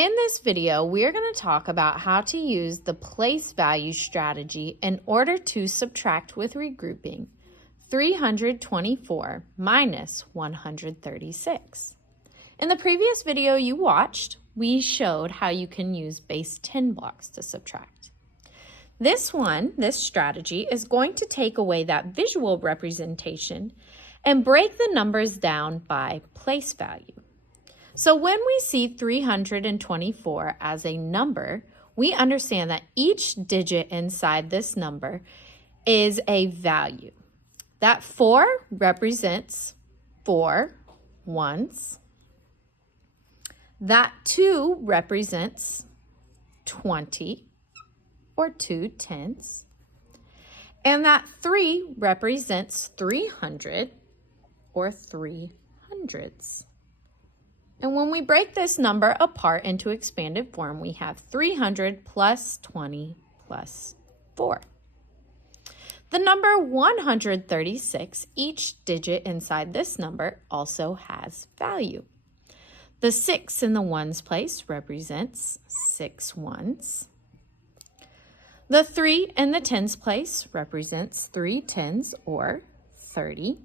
In this video, we're going to talk about how to use the place value strategy in order to subtract with regrouping 324 minus 136. In the previous video you watched, we showed how you can use base 10 blocks to subtract. This strategy, is going to take away that visual representation and break the numbers down by place value. So when we see 324 as a number, we understand that each digit inside this number is a value. That 4 represents 4 ones. That 2 represents 20 or 2 tenths. And that 3 represents 300 or 3 hundredths. And when we break this number apart into expanded form, we have 300 plus 20 plus 4. The number 136, each digit inside this number, also has value. The 6 in the ones place represents 6 ones. The 3 in the tens place represents 3 tens or 30.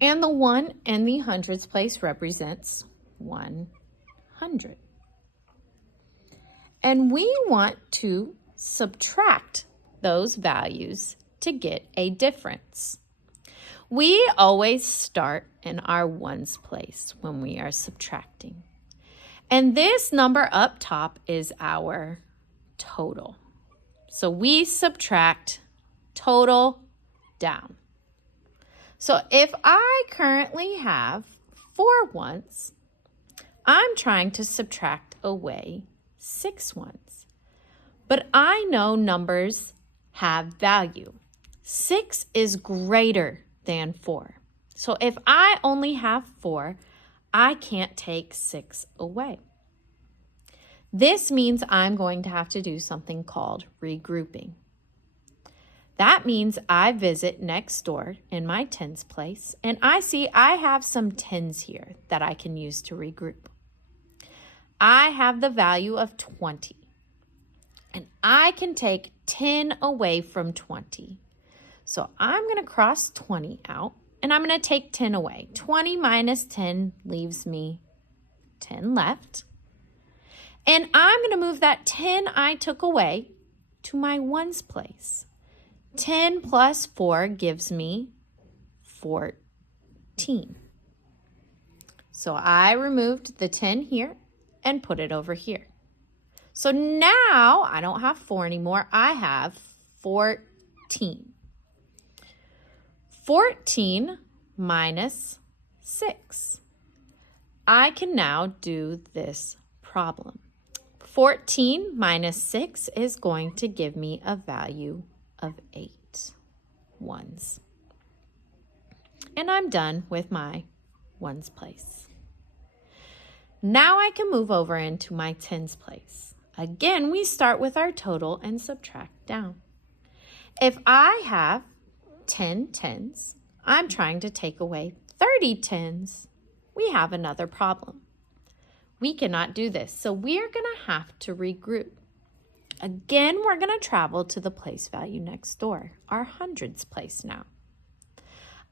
And the 1 in the hundreds place represents 100. And we want to subtract those values to get a difference. We always start in our ones place when we are subtracting. And this number up top is our total. So we subtract total down. So if I currently have 4 ones, I'm trying to subtract away 6 ones. But I know numbers have value. 6 is greater than 4. So if I only have 4, I can't take 6 away. This means I'm going to have to do something called regrouping. That means I visit next door in my tens place and I see I have some tens here that I can use to regroup. I have the value of 20 and I can take 10 away from 20. So I'm going to cross 20 out and I'm going to take 10 away. 20 minus 10 leaves me 10 left. And I'm going to move that 10 I took away to my ones place. 10 plus 4 gives me 14. So I removed the 10 here and put it over here. So now I don't have 4 anymore. I have 14. 14 minus 6. I can now do this problem. 14 minus 6 is going to give me a value of 8 ones. And I'm done with my ones place. Now I can move over into my tens place. Again, we start with our total and subtract down. If I have 10 tens, I'm trying to take away 30 tens. We have another problem. We cannot do this, so we're going to have to regroup. Again, we're going to travel to the place value next door, our hundreds place now.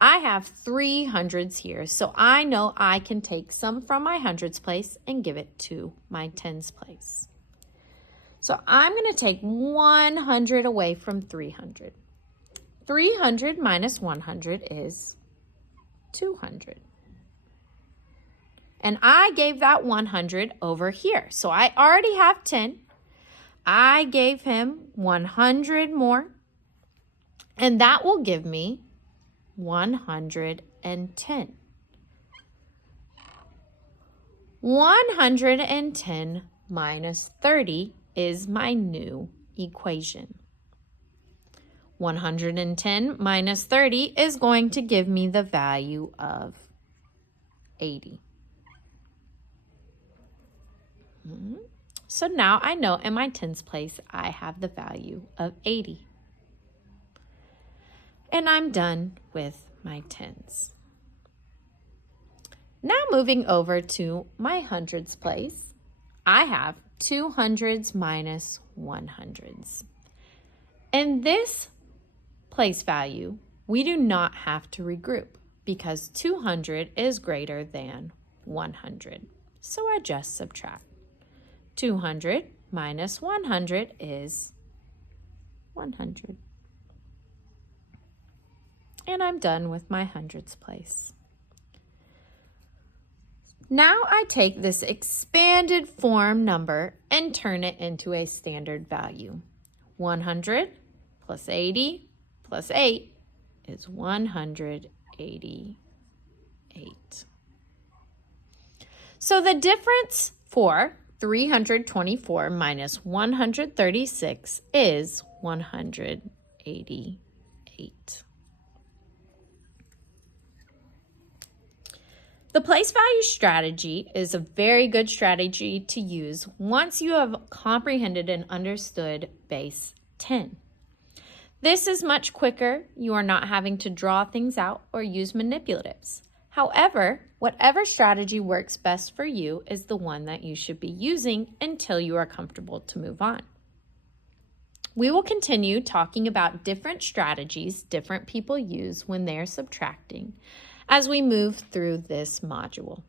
I have 3 hundreds here, so I know I can take some from my hundreds place and give it to my tens place. So I'm going to take 100 away from 300. 300 minus 100 is 200. And I gave that 100 over here. So I already have 10. I gave him 100 more. And that will give me 110. 110 minus 30 is my new equation. 110 minus 30 is going to give me the value of 80. So now I know in my tens place I have the value of 80. And I'm done with my tens. Now moving over to my hundreds place, I have 200s minus 100s. In this place value, we do not have to regroup because 200 is greater than 100. So I just subtract. 200 minus 100 is 100. And I'm done with my hundreds place. Now I take this expanded form number and turn it into a standard value. 100 plus 80 plus 8 is 188. So the difference for 324 minus 136 is 188. The place value strategy is a very good strategy to use once you have comprehended and understood base 10. This is much quicker. You are not having to draw things out or use manipulatives. However, whatever strategy works best for you is the one that you should be using until you are comfortable to move on. We will continue talking about different strategies different people use when they are subtracting as we move through this module.